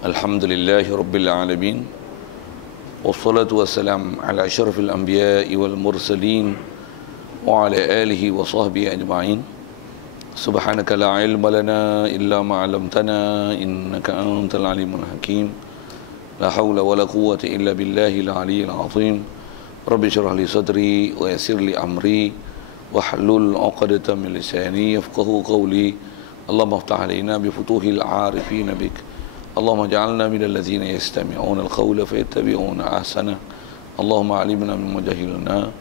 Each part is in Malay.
Alhamdulillahi Rabbil Alamin. Wassalatu wassalam ala asyrafil anbiya'i wal mursalin wa ala alihi wa sahbihi ajma'in. Subhanaka la ilma lana illa ma 'allamtana innaka antal alimul hakim. La hawla wa la quwwata illa billahi al-'aliyyil 'azim. Rabbi shrah li sadri wa yassir li amri wahlul 'uqdatam min lisani yafqahu qawli. Allahumma iftah 'alaina bi futuhil 'arifin bik. Allahumma ja'alna minal ladzina yastami'una al-qawla fayattabi'una ahsana. Allahumma 'allimna mimma jahilna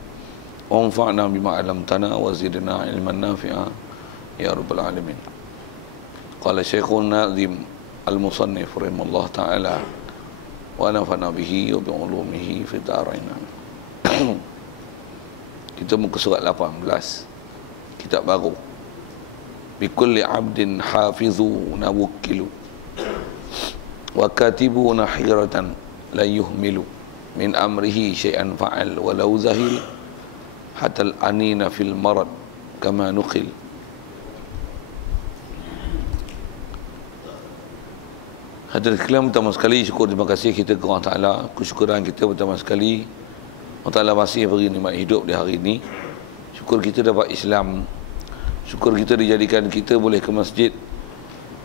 wanfa'na bima 'allamtana wa zidna 'ilman nafi'a ya rabbal alamin. Qala Syekhul Nazim al-Musannif rahimahullah ta'ala wa nafa'na bihi wa bi 'ulumihi fi dharain. Kita muka surat 18, kitab baru. Bi kulli 'abdin hafizuna wukilu wa katibuna hiratan la yuhmilu min amrihi syai'an fa'al walau zahil hatta al-anina fil marad kama nuqil. Hadirin sekalian, pertama sekali syukur terima kasih kita kepada Allah Ta'ala. Kesyukuran kita pertama sekali Allah Ta'ala masih beri nikmat hidup di hari ini. Syukur kita dapat Islam. Syukur kita dijadikan kita boleh ke masjid,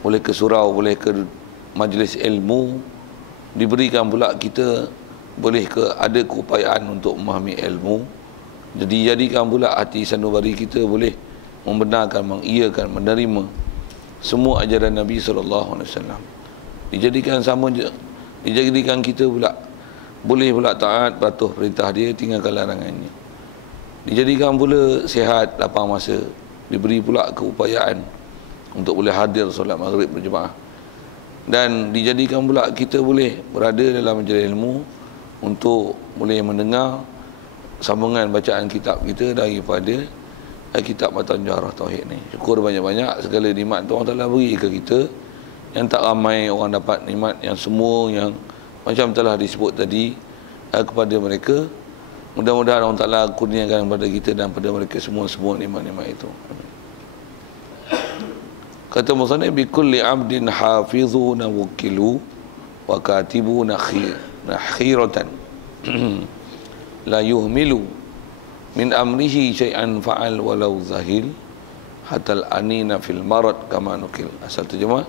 boleh ke surau, boleh ke majlis ilmu, diberikan pula kita boleh ke ada keupayaan untuk memahami ilmu. Jadi jadikan pula hati sanubari kita boleh membenarkan, mengiyakan, menerima semua ajaran Nabi SAW. Dijadikan dijadikan kita pula boleh pula taat patuh perintah dia, tinggalkan larangannya. Dijadikan pula sihat, lapang masa, diberi pula keupayaan untuk boleh hadir solat maghrib berjemaah. Dan dijadikan pula kita boleh berada dalam majlis ilmu untuk boleh mendengar sambungan bacaan kitab kita daripada kitab Matan Jahrah Tauhid ni. Syukur banyak-banyak segala nikmat tu Allah Ta'ala beri ke kita, yang tak ramai orang dapat nikmat yang semua yang macam telah disebut tadi kepada mereka. Mudah-mudahan Allah Ta'ala kurniakan kepada kita dan pada mereka semua nikmat-nikmat itu. Amin. Kata musannif, bi kulli 'abdin hafizuna wukilu wa katibuna khiratan la yuhmilu min amrihi syai'an fa'al walau zahil hatta al-anina fil marad kama nukil. Asal terjemah,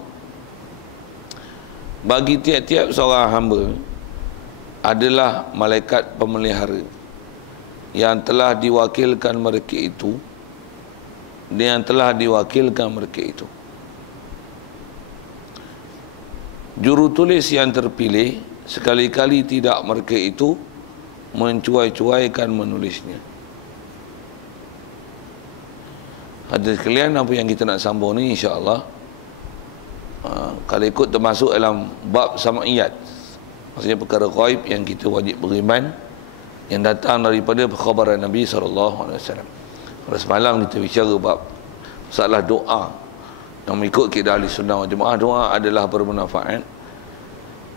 bagi tiap-tiap seorang hamba adalah malaikat pemelihara yang telah diwakilkan mereka itu, Jurutulis yang terpilih sekali-kali tidak mereka itu mencuai-cuaikan menulisnya. Hadirin sekalian, apa yang kita nak sambung ni insya-Allah kalau ikut termasuk dalam bab sam'iyat, maksudnya perkara ghaib yang kita wajib beriman, yang datang daripada perkhabaran Nabi SAW. Pada semalam kita bicara bab masalah doa yang mengikut kaedah ahli sunnah wal jamaah. Doa adalah bermanfaat.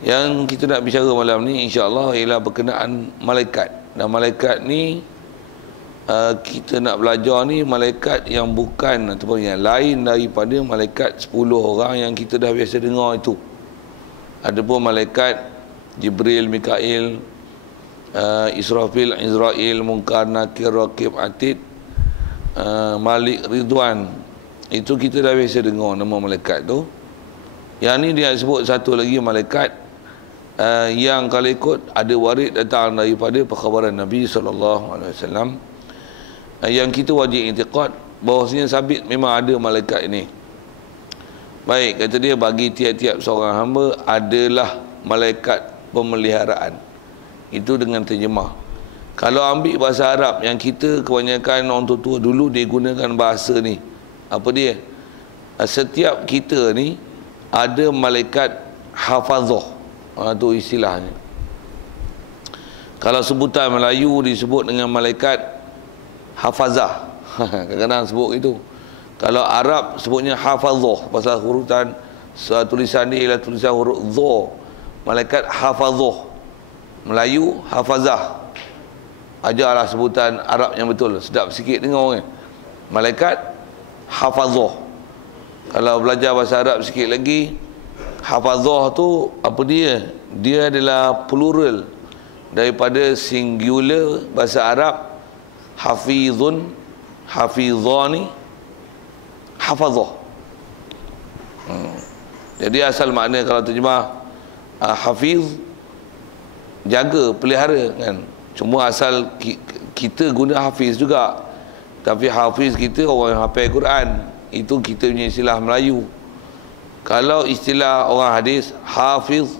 Yang kita nak bicara malam ni insya-Allah ialah berkenaan malaikat. Dan malaikat ni kita nak belajar ni malaikat yang bukan ataupun yang lain daripada malaikat 10 orang yang kita dah biasa dengar itu. Ada pun malaikat Jibril, Mikail, Israfil, Izrail, Munkar, Nakir, Raqib, Atid, Malik, Ridwan. Itu kita dah biasa dengar nama malaikat tu. Yang ni dia sebut satu lagi malaikat yang kalau ikut ada warid datang daripada perkhabaran Nabi SAW, yang kita wajib i'tiqad bahawasanya sabit memang ada malaikat ini. Baik, kata dia, bagi tiap-tiap seorang hamba adalah malaikat pemeliharaan. Itu dengan terjemah. Kalau ambil bahasa Arab yang kita kebanyakan orang tua-tua dulu dia gunakan bahasa ni, apa dia? Setiap kita ni ada malaikat hafazah. Itu istilahnya. Kalau sebutan Melayu disebut dengan malaikat hafazah. Kadang-kadang sebut itu. Kalau Arab sebutnya hafazah, pasal hurutan tulisan dia ialah tulisan huruf dha. Malaikat hafazah. Melayu hafazah. Ajarlah sebutan Arab yang betul, sedap sikit dengar kan. Malaikat hafazah. Kalau belajar bahasa Arab sikit lagi, Hafazah tu apa dia? Dia adalah plural daripada singular bahasa Arab hafizun, hafizani, hafazah. Jadi asal makna kalau terjemah hafiz, jaga, pelihara kan. Cuma asal kita guna hafiz juga. Tapi hafiz kita orang yang hafal Quran. Itu kita punya istilah Melayu. Kalau istilah orang hadis, hafiz,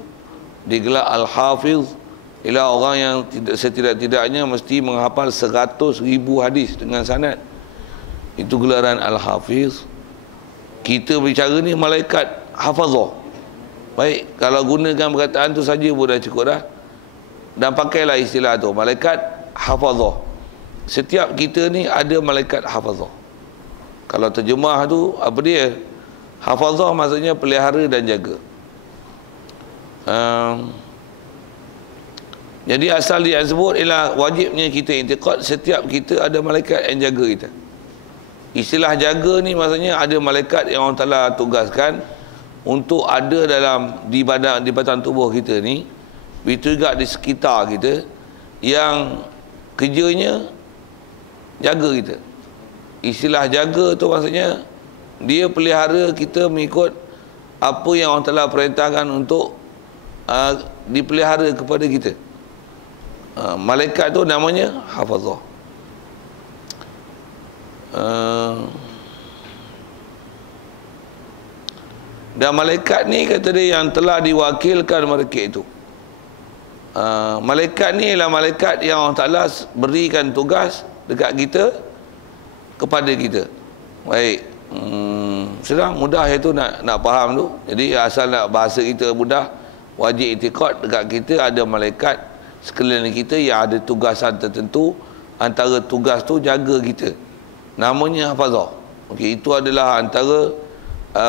digelar al-hafiz, ialah orang yang setidak-tidaknya mesti menghafal 100,000 hadis dengan sanad. Itu gelaran al-hafiz. Kita bicara ni malaikat hafazah. Baik, kalau gunakan perkataan tu saja pun dah cukup dah. Dan pakailah istilah tu, malaikat hafazah. Setiap kita ni ada malaikat hafazah. Kalau terjemah tu apa dia? Hafazah maksudnya pelihara dan jaga. Jadi asal dia sebut ialah wajibnya kita intiqad setiap kita ada malaikat yang jaga kita. Istilah jaga ni maksudnya ada malaikat yang Allah Ta'ala tugaskan untuk ada di badan tubuh kita ni, begitu juga di sekitar kita, yang kerjanya jaga kita. Istilah jaga tu maksudnya dia pelihara kita mengikut apa yang Allah Ta'ala perintahkan untuk dipelihara kepada kita. Malaikat tu namanya hafazah. Dan malaikat ni kata dia yang telah diwakilkan mereka itu. Malaikat ni ialah malaikat yang Allah Ta'ala berikan tugas dekat kita, kepada kita. Baik, senang, mudah itu nak faham tu. Jadi asal nak bahasa kita mudah, wajib i'tiqad dekat kita ada malaikat sekeliling kita yang ada tugasan tertentu. Antara tugas tu jaga kita, namanya hafazah. Okey, itu adalah antara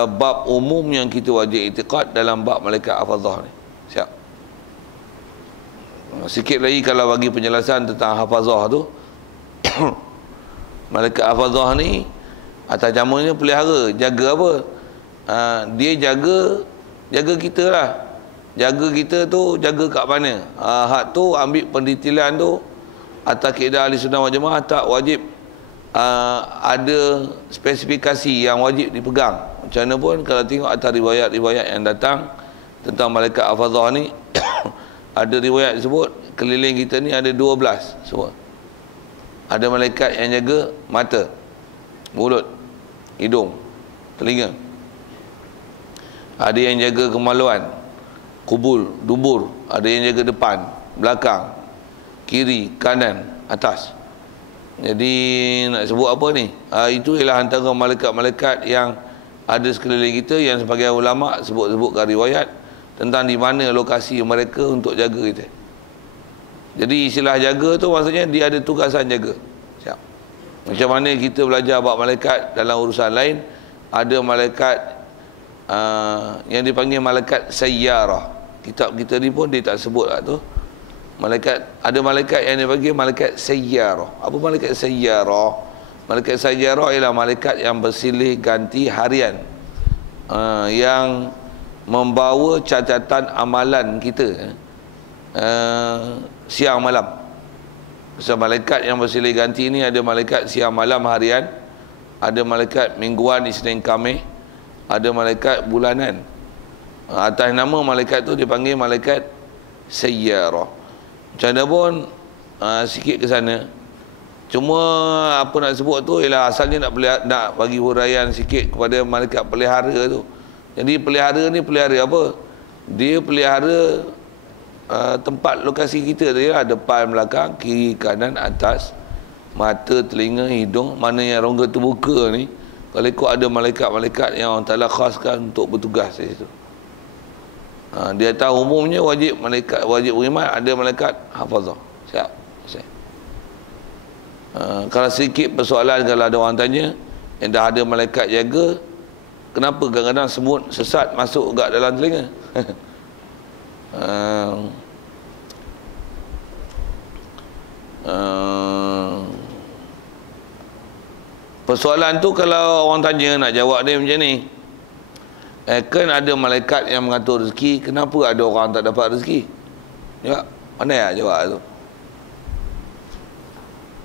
bab umum yang kita wajib i'tiqad dalam bab malaikat hafazah ni. Siap. Sikit lagi kalau bagi penjelasan tentang hafazah tu. Malaikat hafazah ni atas namanya pelihara, jaga apa? Dia jaga kita lah. Jaga kita tu, jaga kat mana? Hak tu ambil pendetilan tu atas kaedah ahli sunnah wal jamaah, tak wajib ada spesifikasi yang wajib dipegang. Macam mana pun kalau tengok atas riwayat-riwayat yang datang tentang malaikat hafazah ni ada riwayat sebut keliling kita ni ada 12 semua. Ada malaikat yang jaga mata, mulut, hidung, telinga. Ada yang jaga kemaluan, kubul, dubur. Ada yang jaga depan, belakang, kiri, kanan, atas. Jadi nak sebut apa ni? Itu ialah antara malaikat-malaikat yang ada sekeliling kita, yang sebagai ulama sebut-sebutkan riwayat tentang di mana lokasi mereka untuk jaga kita. Jadi istilah jaga tu maksudnya dia ada tugasan jaga. Siap. Macam mana kita belajar bab malaikat dalam urusan lain, ada malaikat yang dipanggil malaikat sayyarah. Kitab kita ni pun dia tak sebut lah tu. Ada malaikat yang dipanggil malaikat sayyarah. Apa malaikat sayyarah? Malaikat sayyarah ialah malaikat yang bersilih ganti harian, yang membawa catatan amalan kita siang malam. So, malaikat yang bersilih ganti ni ada malaikat siang malam harian, ada malaikat mingguan Isnin Khamis, ada malaikat bulanan. Atas nama malaikat tu dipanggil malaikat sayyarah. Macam mana pun sikit ke sana. Cuma apa nak sebut tu ialah asalnya nak bagi huraian sikit kepada malaikat pelihara tu. Jadi pelihara ni pelihara apa? Dia pelihara tempat lokasi kita tu ya, depan, belakang, kiri, kanan, atas, mata, telinga, hidung. Mana yang rongga terbuka ni, kalau ikut ada malaikat-malaikat yang Allah Ta'ala khaskan untuk bertugas di situ. Dia tahu umumnya wajib beriman ada malaikat hafazah. Siap. Kalau sedikit persoalan, kalau ada orang tanya yang dah ada malaikat jaga, kenapa kadang-kadang semut sesat masuk kat dalam telinga? Persoalan tu kalau orang tanya nak jawab dia macam ni. Kan ada malaikat yang mengatur rezeki, kenapa ada orang tak dapat rezeki? Ya, mana ya jawab tu?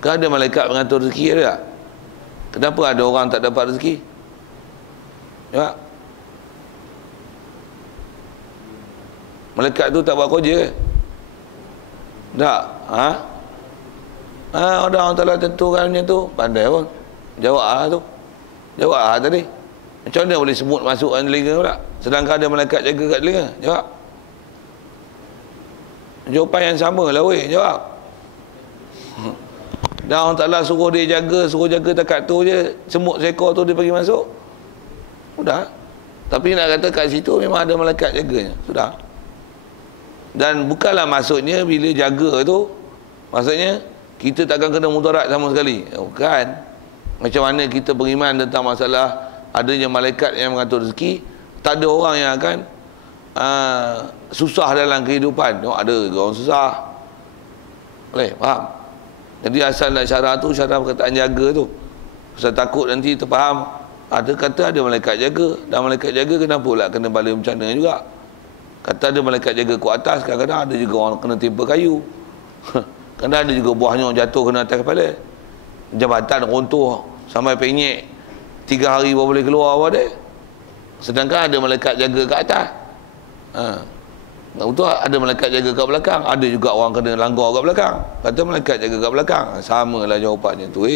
Kan ada malaikat mengatur rezeki ada tak? Kenapa ada orang tak dapat rezeki? Ya. Malaikat tu tak buat kerja ke? Tak. Orang tak tentukan macam tu. Pandai pun. Jawab lah tu. Jawab lah tadi. Macam mana boleh semut masuk dalam telinga pula? Sedangkan ada malaikat jaga kat telinga. Jawab. Jawapan yang sama lah weh. Jawab. Dan Allah Ta'ala suruh dia jaga, suruh jaga dekat tu je, semut seekor tu dia pergi masuk. Sudah. Tapi nak kata kat situ memang ada malaikat jaganya. Sudah. Dan bukanlah maksudnya bila jaga tu, maksudnya kita takkan kena mudarat sama sekali. Bukan. Macam mana kita beriman tentang masalah adanya malaikat yang mengatur rezeki, tak ada orang yang akan susah dalam kehidupan. Ada orang susah. Boleh? Faham? Jadi asal nak syarah tu, syarah perkataan jaga tu. Pasal takut nanti terfaham, ada kata ada malaikat jaga. Dan malaikat jaga kenapa pula kena bala bencana juga? Kata ada malaikat jaga kat atas, kadang-kadang ada juga orang kena timpa kayu. Kadang ada juga buahnya jatuh kena atas kepala. Jabatan runtuh sampai penyek 3 hari baru boleh keluar apa dia. Sedangkan ada malaikat jaga kat atas. Betul, ada malaikat jaga kat belakang, ada juga orang kena langgar kat belakang. Kata malaikat jaga kat belakang, samalah jawapannya tu.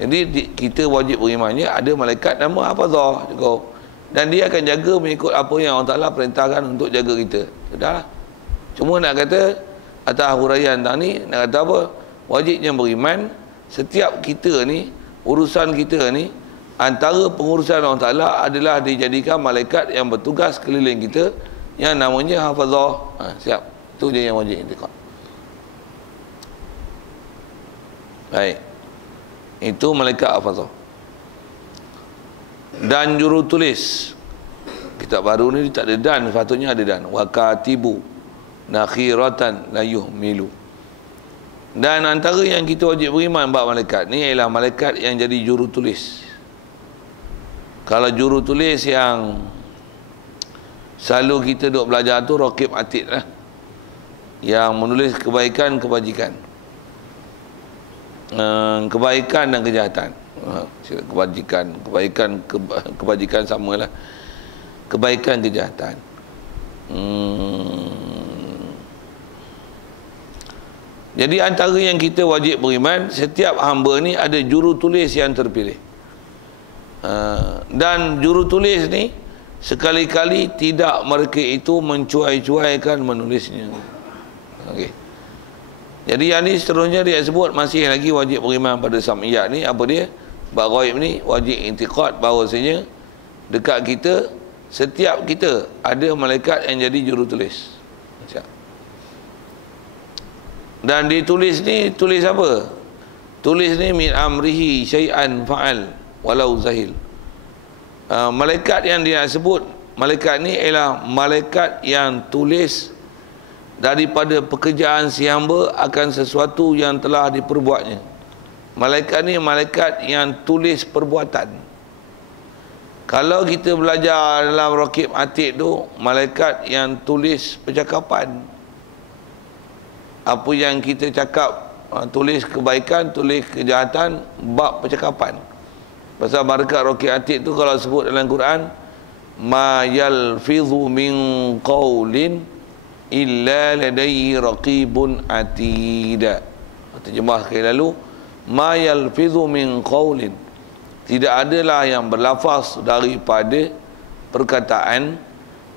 Jadi kita wajib berimannya ada malaikat nama Hafazah cukup. Dan dia akan jaga mengikut apa yang Allah Ta'ala perintahkan untuk jaga kita. Sudahlah. Cuma nak kata atas huraian tang ni, nak kata apa? Wajibnya beriman setiap kita ni, urusan kita ni, antara pengurusan Allah Ta'ala adalah dijadikan malaikat yang bertugas keliling kita yang namanya Hafazah. Siap. Itu je yang wajib intikad. Baik. Itu malaikat Hafazah. Dan jurutulis. Kitab baru ni tak ada dan, sepatutnya ada dan. Wa katibu nakhiratan la yuhmilu. Dan antara yang kita wajib beriman bab malaikat ni ialah malaikat yang jadi jurutulis. Kalau jurutulis yang selalu kita duk belajar tu Raqib Atid lah, yang menulis kebaikan kebajikan, kebaikan dan kejahatan. Kebajikan samalah, kebaikan kejahatan. Jadi antara yang kita wajib beriman, setiap hamba ni ada jurutulis yang terpilih. Dan jurutulis ni sekali-kali tidak mereka itu mencuai-cuaikan menulisnya. Okey. Jadi yang ni seterusnya dia sebut masih lagi wajib beriman pada sam'iyat ni. Apa dia? Bab ghaib ni wajib intiqad bahawasanya dekat kita, setiap kita ada malaikat yang jadi jurutulis. Dan ditulis ni, tulis apa? Tulis ni min amrihi syai'an fa'al walau zahil. Malaikat yang dia sebut, malaikat ni ialah malaikat yang tulis daripada pekerjaan si hamba akan sesuatu yang telah diperbuatnya. Malaikat ni malaikat yang tulis perbuatan. Kalau kita belajar dalam Raqib Atid tu, malaikat yang tulis percakapan. Apa yang kita cakap, tulis kebaikan, tulis kejahatan, bab percakapan. Pasal barakat Raqib Atid tu kalau sebut dalam Quran, ma yalfidhu min qawlin illa ladayhi raqibun atid. Terjemah sekali lalu, ma yalfidhu min qawlin, tidak adalah yang berlafaz daripada perkataan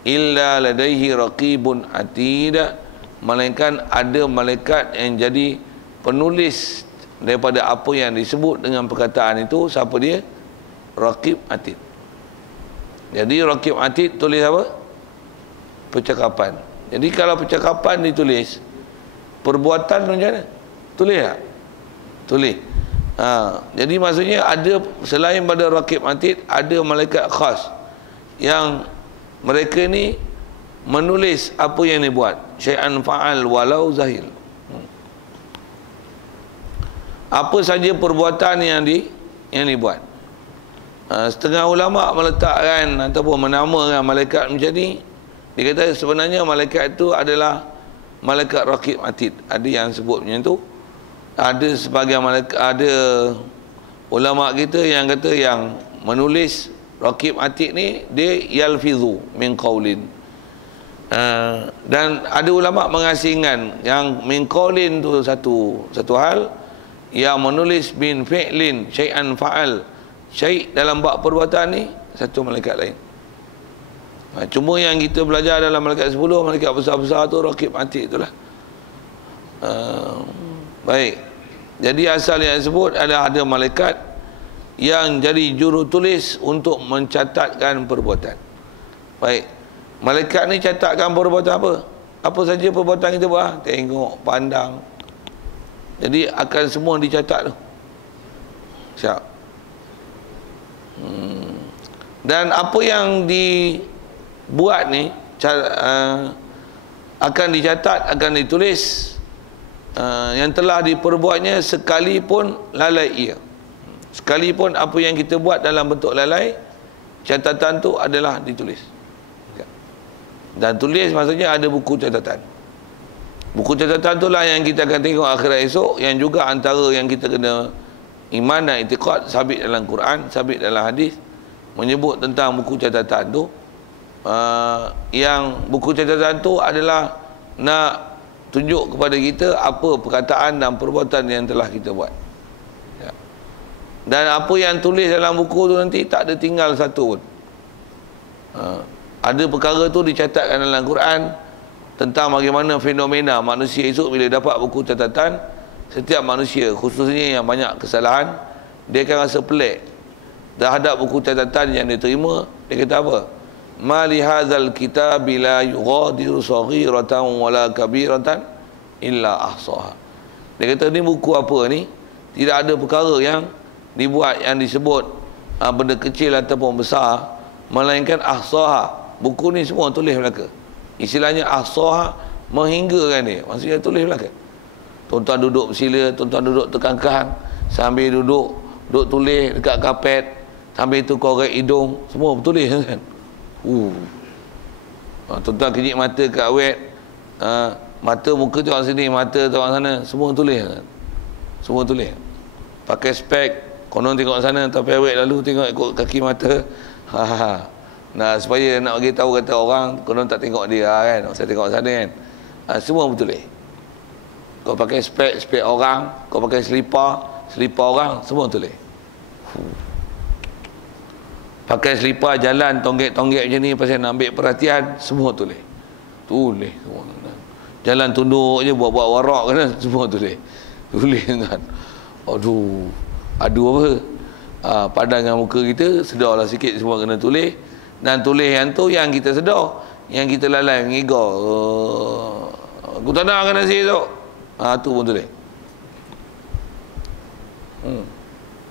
illa ladayhi raqibun atid, melainkan ada malaikat yang jadi penulis daripada apa yang disebut dengan perkataan itu. Siapa dia? Raqib Atid. Jadi Raqib Atid tulis apa? Percakapan. Jadi kalau percakapan ditulis, perbuatan macam mana? Tulis tak? Tulis. Jadi maksudnya ada, selain pada Raqib Atid, ada malaikat khas yang mereka ni menulis apa yang dibuat, syai'an fa'al walau zahil. Apa saja perbuatan yang dibuat. Setengah ulama meletakkan ataupun menamakan malaikat macam ni. Dia kata sebenarnya malaikat itu adalah malaikat raqib atid. Ada yang sebut macam tu. Ada sebagian malaikat, ada ulama kita yang kata yang menulis raqib atid ni dia yalfizu min qaulin. Dan ada ulama mengasingkan yang min qaulin tu satu hal, yang menulis min fi'lin syai'an fa'al, syai' dalam bab perbuatan ni satu malaikat lain. Cuma yang kita belajar dalam malaikat 10, malaikat besar-besar tu raqib atid itulah. Baik. Jadi asal yang sebut adalah ada malaikat yang jadi jurutulis untuk mencatatkan perbuatan. Baik. Malaikat ni catatkan perbuatan apa? Apa saja perbuatan kita buat, tengok, pandang. Jadi akan semua dicatat tu. Siap. Dan apa yang dibuat ni akan dicatat, akan ditulis. Yang telah diperbuatnya sekalipun lalai ia. Sekalipun apa yang kita buat dalam bentuk lalai, catatan tu adalah ditulis. Dan tulis maksudnya ada buku catatan. Buku catatan itulah yang kita akan tengok akhirat esok, yang juga antara yang kita kena iman dan i'tiqad, sabit dalam Quran, sabit dalam hadis, menyebut tentang buku catatan tu. Yang buku catatan tu adalah nak tunjuk kepada kita apa perkataan dan perbuatan yang telah kita buat. Ya. Dan apa yang tulis dalam buku tu nanti tak ada tinggal satu pun. Ada perkara tu dicatatkan dalam Quran tentang bagaimana fenomena manusia esok bila dapat buku catatan. Setiap manusia, khususnya yang banyak kesalahan, dia akan rasa pelik terhadap buku catatan yang dia terima. Dia kata apa? Ma li hadzal kitabi la yughadiru saghiratan wala kabiratan illa ahsaha. Dia kata ni buku apa ni? Tidak ada perkara yang dibuat yang disebut benda kecil ataupun besar, melainkan ahsaha. Buku ni semua tulis belaka. Istilahnya ahsaha, menghinggakan dia. Maksudnya tulis belaka. Tuan-tuan duduk bersila, tuan-tuan duduk terkangkang, sambil duduk tulis dekat kapet, sambil tu korek hidung, semua bertulis kan. Tuan-tuan kejip mata kat awet, mata muka tengok sini, mata tengok sana, semua tulis kan. Semua tulis. Pakai spek, konon tengok sana, tapi awet lalu tengok ikut kaki mata. Nah, supaya nak bagi tahu kata orang konon tak tengok dia kan, saya tengok sana kan. Semua bertulis. Kau pakai spek orang, kau pakai selipar orang, semua tulis. Pakai selipar jalan tonggek-tonggek macam ni pasal nak ambil perhatian, semua tulis. Tulis semua. Jalan tunduk je buat-buat warak kan, semua tulis. Tulis kan. Aduh apa? Pandangan muka kita sedarlah sikit, semua kena tulis. Dan tulis yang tu yang kita sedar, yang kita lalai ngigau. Aku tak nak makan nasi tu. Tu pun tulis.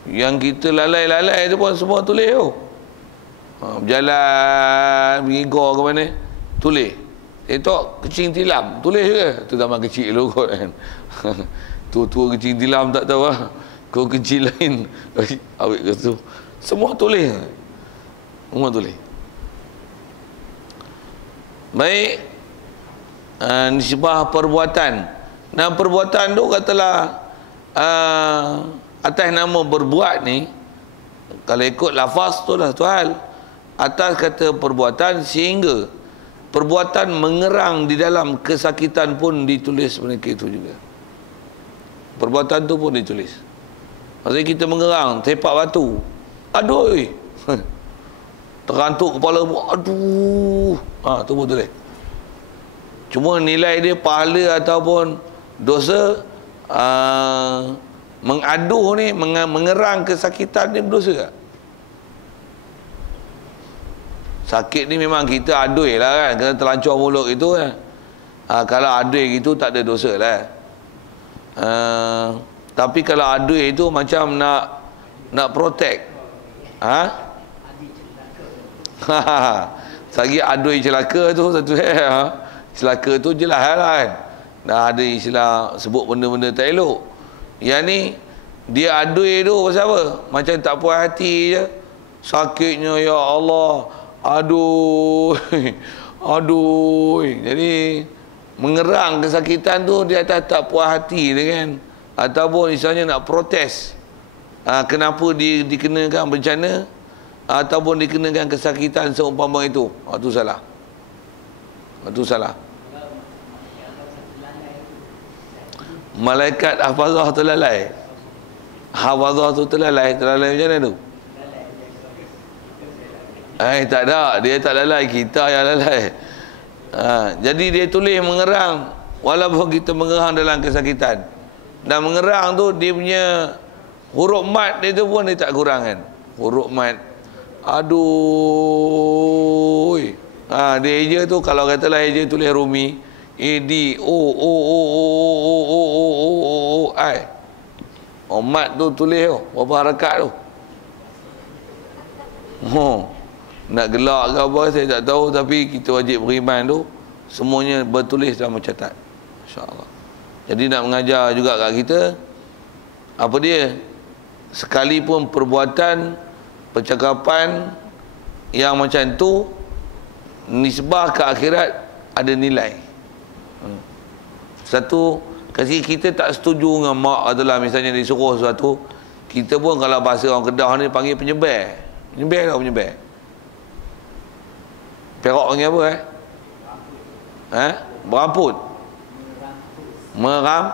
Yang kita lalai-lalai tu pun semua tulis tu. Berjalan, mengigau ke mana, tulis. Etok kecing tilam, tulis juga. Tu zaman kecil dulu kot kan. Tua-tua kecing tilam tak tahu lah. Kau kecil lain. Awet ke tu. Semua tulis. Semua tulis. Baik. Nisbah perbuatan. Nah, perbuatan tu katalah atas nama berbuat ni, kalau ikut lafaz tu lah tu hal. Atas kata perbuatan, sehingga perbuatan mengerang di dalam kesakitan pun ditulis mereka itu juga. Perbuatan tu pun ditulis. Maksudnya kita mengerang, tepak batu, aduh, terantuk kepala, aduh, tu pun tulis. Cuma nilai dia pahala ataupun dosa, mengaduh ni, mengerang kesakitan ni berdosa tak? Sakit ni memang kita adui lah kan, kena terlanjur mulut itu kan. Kalau adui gitu tak ada dosa lah. Tapi kalau adui itu macam nak protect. Sagi adui celaka tu satu celaka tu jelas lah kan. Dah ada istilah sebut benda-benda tak elok. Yang ni dia adui tu pasal apa? Macam tak puas hati je. sakitnya ya Allah, aduh, aduh. Jadi mengerang kesakitan tu dia tak puas hati dia kan, ataupun misalnya nak protes, kenapa dikenakan bencana ataupun dikenakan kesakitan seumpama itu, itu salah. Itu salah. Malaikat hafazah terlalai. Hafazah tu terlalai macam mana tu? Tak ada, dia tak lalai, kita yang lalai. Jadi dia tulis mengerang walaupun kita mengerang dalam kesakitan. Dan mengerang tu dia punya huruf mat dia tu pun dia tak kurang kan. Huruf mat. Aduh. Dia eja tu kalau katalah eja tulis Rumi, A D O O O O O O O O I. Mat tu tulis tu berapa harakat tu. Nak gelak ke apa saya tak tahu, tapi kita wajib beriman tu semuanya bertulis dan mencatat, insya-Allah. Jadi nak mengajar juga kat kita apa dia, sekalipun perbuatan percakapan yang macam tu nisbah ke akhirat ada nilai. Satu, kasi kita tak setuju dengan mak adalah misalnya disuruh sesuatu, kita pun kalau bahasa orang Kedah ni panggil penyebar. Penyebar tak penyebar? Perak panggil apa Beramput. Meram.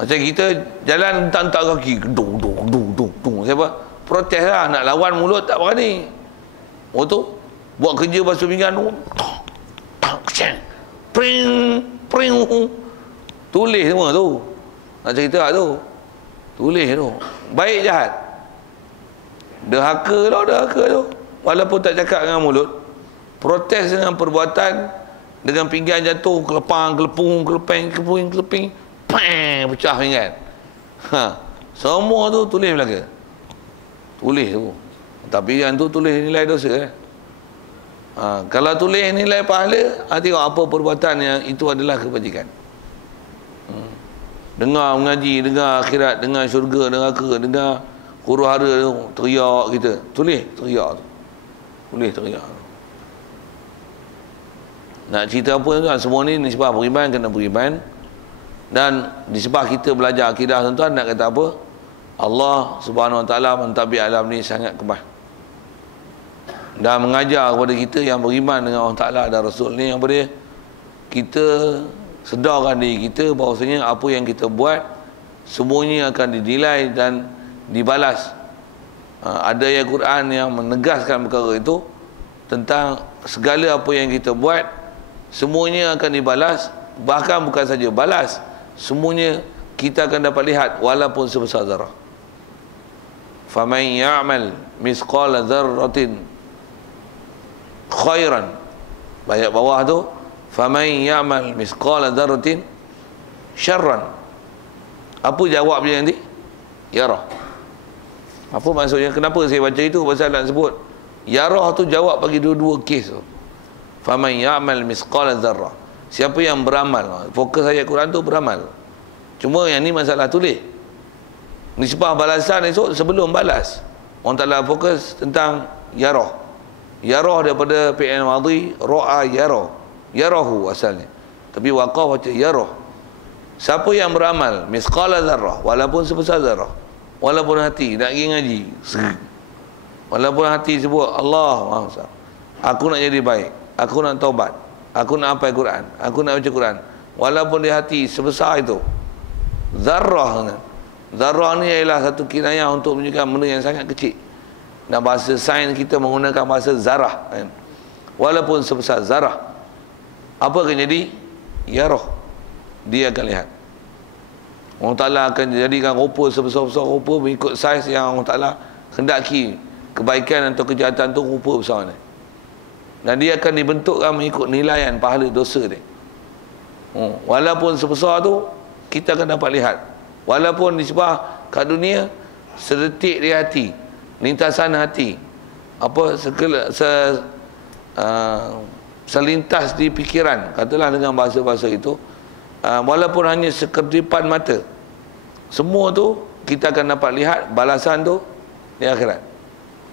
Macam kita jalan hentak-hentak kaki, dung dung dung dung dung. Siapa? Protes lah, nak lawan mulut tak berani. Oh tu buat kerja basuh pinggan tu. Pring pring. Tulis semua tu. Nak cerita tu. Tulis tu. Baik jahat. Derhaka tu. Walaupun tak cakap dengan mulut, protes dengan perbuatan, dengan pinggan jatuh, kelepang, kelepung, keleping, pang, pecah pinggan. Semua tu tulis belaka. Tulis tu. Tapi yang tu tulis nilai dosa. Kalau tulis nilai pahala, tengok apa perbuatan yang itu adalah kebajikan. Dengar mengaji, dengar akhirat, dengar syurga, neraka, dengar huru-hara tu, teriak kita. Tulis, teriak tu. Tulis, teriak tu. Nak cerita apa tuan? Semua ni nisbah beriman, kena beriman. Dan nisbah kita belajar akidah tuan-tuan, nak kata apa? Allah Subhanahu Wa Taala mentadbir alam ni sangat kebal. Dan mengajar kepada kita yang beriman dengan Allah Taala dan Rasul ni, yang boleh kita sedarkan diri kita bahawasanya apa yang kita buat semuanya akan dinilai dan dibalas. Ada ayat Quran yang menegaskan perkara itu, tentang segala apa yang kita buat semuanya akan dibalas. Bahkan bukan saja balas, semuanya kita akan dapat lihat walaupun sebesar zarah. Faman ya'mal misqala dzarratin khairan, ayat bawah tu, faman ya'mal misqala dzarratin syarran. Apa jawab dia nanti? Yarah. Apa maksudnya? Kenapa saya baca itu? Pasal nak sebut yarah tu jawab bagi dua-dua kes tu. Faman ya'mal misqala dzarrah. Siapa yang beramal, fokus ayat Quran tu beramal. Cuma yang ni masalah tulis. Nisbah balasan esok sebelum balas. Orang Ta'ala fokus tentang yarah. Yarah daripada fi'il madhi, ra'a yarah. Yarahu asalnya. Tapi waqaf baca yarah. Siapa yang beramal misqala dzarrah, walaupun sebesar zarah, walaupun hati nak pergi ngaji, walaupun hati sebut Allah, aku nak jadi baik, aku nak taubat, aku nak hafal Quran, aku nak baca Quran, walaupun di hati sebesar itu zarrah. Zarrah ni ialah satu kinayah untuk menunjukkan benda yang sangat kecil. Dan bahasa sains kita menggunakan bahasa zarah, kan? Walaupun sebesar zarah, apa akan jadi? Yarah. Dia akan lihat. Allah Ta'ala akan jadikan rupa sebesar-besar rupa mengikut saiz yang Allah Ta'ala hendaki kebaikan atau kejahatan tu rupa besar ni. Dan dia akan dibentukkan mengikut nilaian pahala dosa dia. Walaupun sebesar tu, kita akan dapat lihat. Walaupun nisbah kat dunia sedetik di hati, lintasan hati, apa selintas di pikiran, katalah dengan bahasa-bahasa itu, walaupun hanya sekerdipan mata, semua tu kita akan dapat lihat balasan tu di akhirat.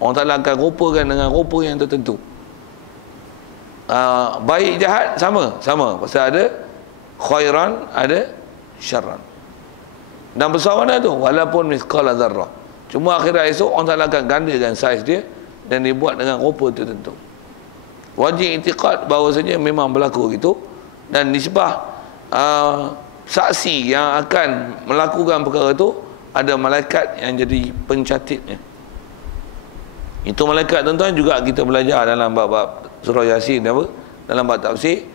Allah Ta'ala akan rupakan dengan rupa yang tertentu. Baik jahat sama pasal ada khairan, ada syarran. Dan besar mana tu? Walaupun mithqala dzarrah. Cuma akhirat esok Allah Ta'ala akan gandakan saiz dia dan dibuat dengan rupa tertentu. Wajib i'tiqad bahawasanya memang berlaku gitu, dan nisbah saksi yang akan melakukan perkara itu ada malaikat yang jadi pencatatnya. Itu malaikat tuan-tuan juga kita belajar dalam bab-bab surah Yasin apa? Dalam bab tafsir,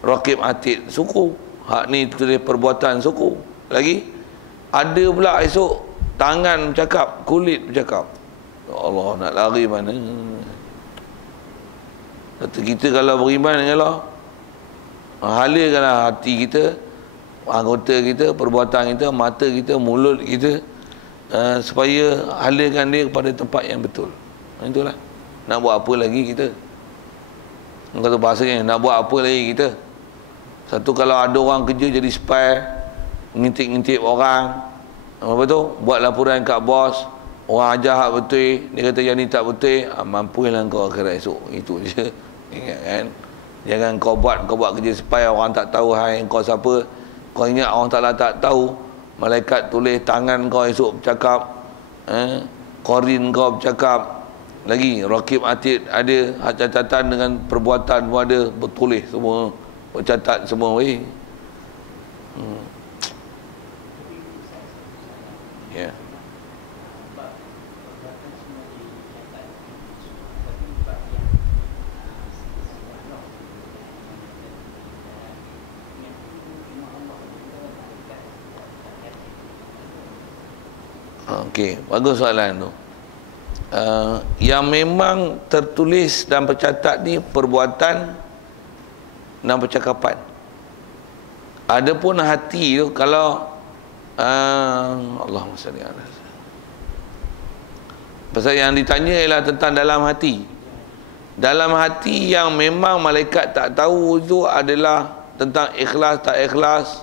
Raqib Atid suku. Hak ni tulis perbuatan suku. Lagi ada pula esok tangan bercakap, kulit bercakap. Ya Allah, nak lari mana? Kata kita kalau beriman dengan Allah, halakanlah hati kita, anggota kita, perbuatan kita, mata kita, mulut kita, supaya halakan dia kepada tempat yang betul. Itulah. Nak buat apa lagi kita? Kata bahasanya, nak buat apa lagi kita? Satu, kalau ada orang kerja jadi spy, ngintip-ngintip orang, apa tu? Buat laporan kat bos, orang ajar hak betul, dia kata yang ni tak betul, mampulah kau akhirat esok. Itu je. Ingat kan? Jangan kau buat kerja spy, orang tak tahu hai kau siapa. Kau ingat orang tak tahu, malaikat tulis tangan kau esok bercakap, korin kau bercakap. Lagi Raqib Atid ada catatan dengan perbuatan pun ada, bertulis semua, bercatat semua. Ya. Okey, bagus soalan tu. Yang memang tertulis dan tercatat ni perbuatan dan percakapan. Adapun hati tu, kalau Allahumma salli ala. Pasal yang ditanya ialah tentang dalam hati. Dalam hati yang memang malaikat tak tahu itu adalah tentang ikhlas tak ikhlas.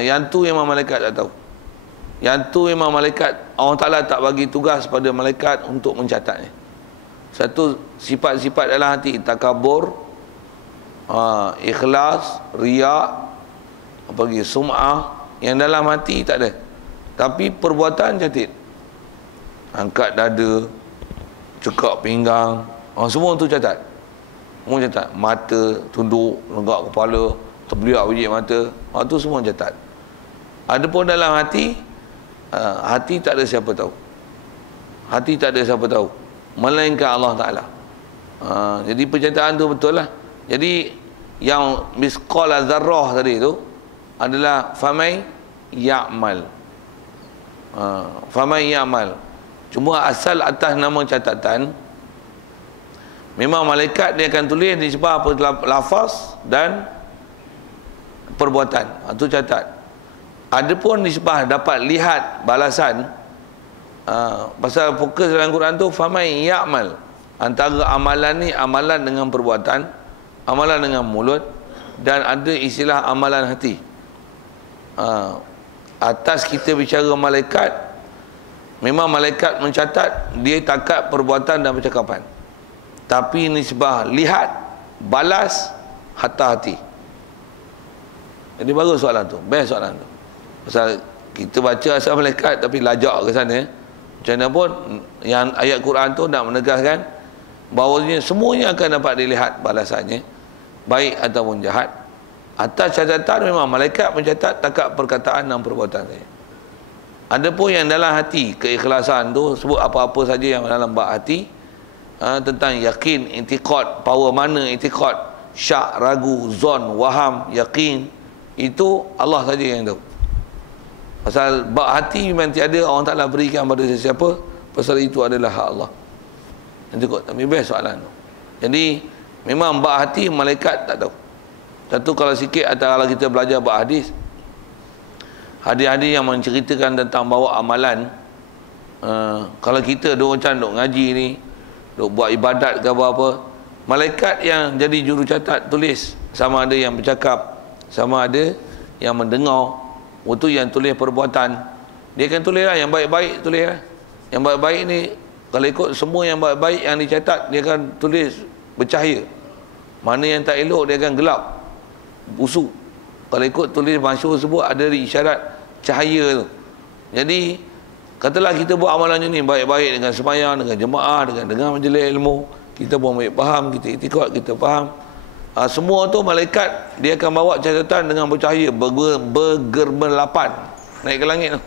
Yang tu memang malaikat tak tahu. Yang tu memang malaikat, Allah Ta'ala tak bagi tugas pada malaikat untuk mencatatnya. Satu, sifat-sifat dalam hati, takabur, ikhlas, riak, apa lagi, sum'ah, yang dalam hati tak ada. Tapi perbuatan catat. Angkat dada, cekak pinggang, semua tu catat. Semua catat. Mata, tunduk, lenggak kepala, terbeliak biji mata, tu semua catat. Adapun dalam hati, hati tak ada siapa tahu. Hati tak ada siapa tahu, melainkan Allah Ta'ala. Jadi pencataan tu betul lah. Jadi yang misqala dzarrah tadi tu adalah famai ya'mal. Famai ya'mal. Cuma asal atas nama catatan, memang malaikat dia akan tulis nisbah apa lafaz dan perbuatan. Itu catat. Adapun nisbah dapat lihat balasan, pasal fokus dalam Quran tu famai ya'mal. Antara amalan ni amalan dengan perbuatan, amalan dengan mulut, dan ada istilah amalan hati. Atas kita bicara malaikat, memang malaikat mencatat dia takat perbuatan dan percakapan. Tapi nisbah lihat, balas, hatta hati. Jadi bagus soalan tu, best soalan tu. Pasal kita baca asal malaikat tapi lajak ke sana. Macam mana pun yang ayat Quran tu nak menegaskan bahawasanya semuanya akan dapat dilihat balasannya, baik ataupun jahat. Atas catatan memang malaikat mencatat takat perkataan dan perbuatan saya. Adapun yang dalam hati, keikhlasan tu sebut apa-apa saja yang dalam bab hati, tentang yakin, i'tiqad, power mana i'tiqad, syak, ragu, zon, waham, yakin, itu Allah saja yang tahu. Pasal bab hati memang tiada orang Ta'ala berikan pada sesiapa, pasal itu adalah hak Allah. Nanti kot, tapi best soalan tu. Jadi memang bab hati malaikat tak tahu. Satu, kalau sikit kalau kita belajar bab hadis, hadis-hadis yang menceritakan tentang bawa amalan, kalau kita duk macam duk ngaji ni, duk buat ibadat ke apa-apa, malaikat yang jadi jurucatat tulis, sama ada yang bercakap, sama ada yang mendengar. Itu yang tulis perbuatan. Dia akan tulis lah yang baik-baik, tulis lah. Yang baik-baik ni Kalau ikut semua yang baik-baik yang dicatat, dia akan tulis bercahaya. Mana yang tak elok, dia akan gelap, busuk. Kalau ikut tulis masyhur sebut ada isyarat cahaya tu. Jadi katalah kita buat amalan ni baik-baik dengan sembahyang, dengan jemaah, dengan dengar majlis ilmu, kita pun ambil faham, kita iktikad, kita faham. Semua tu malaikat dia akan bawa catatan dengan bercahaya bergemerlapan naik ke langit tu.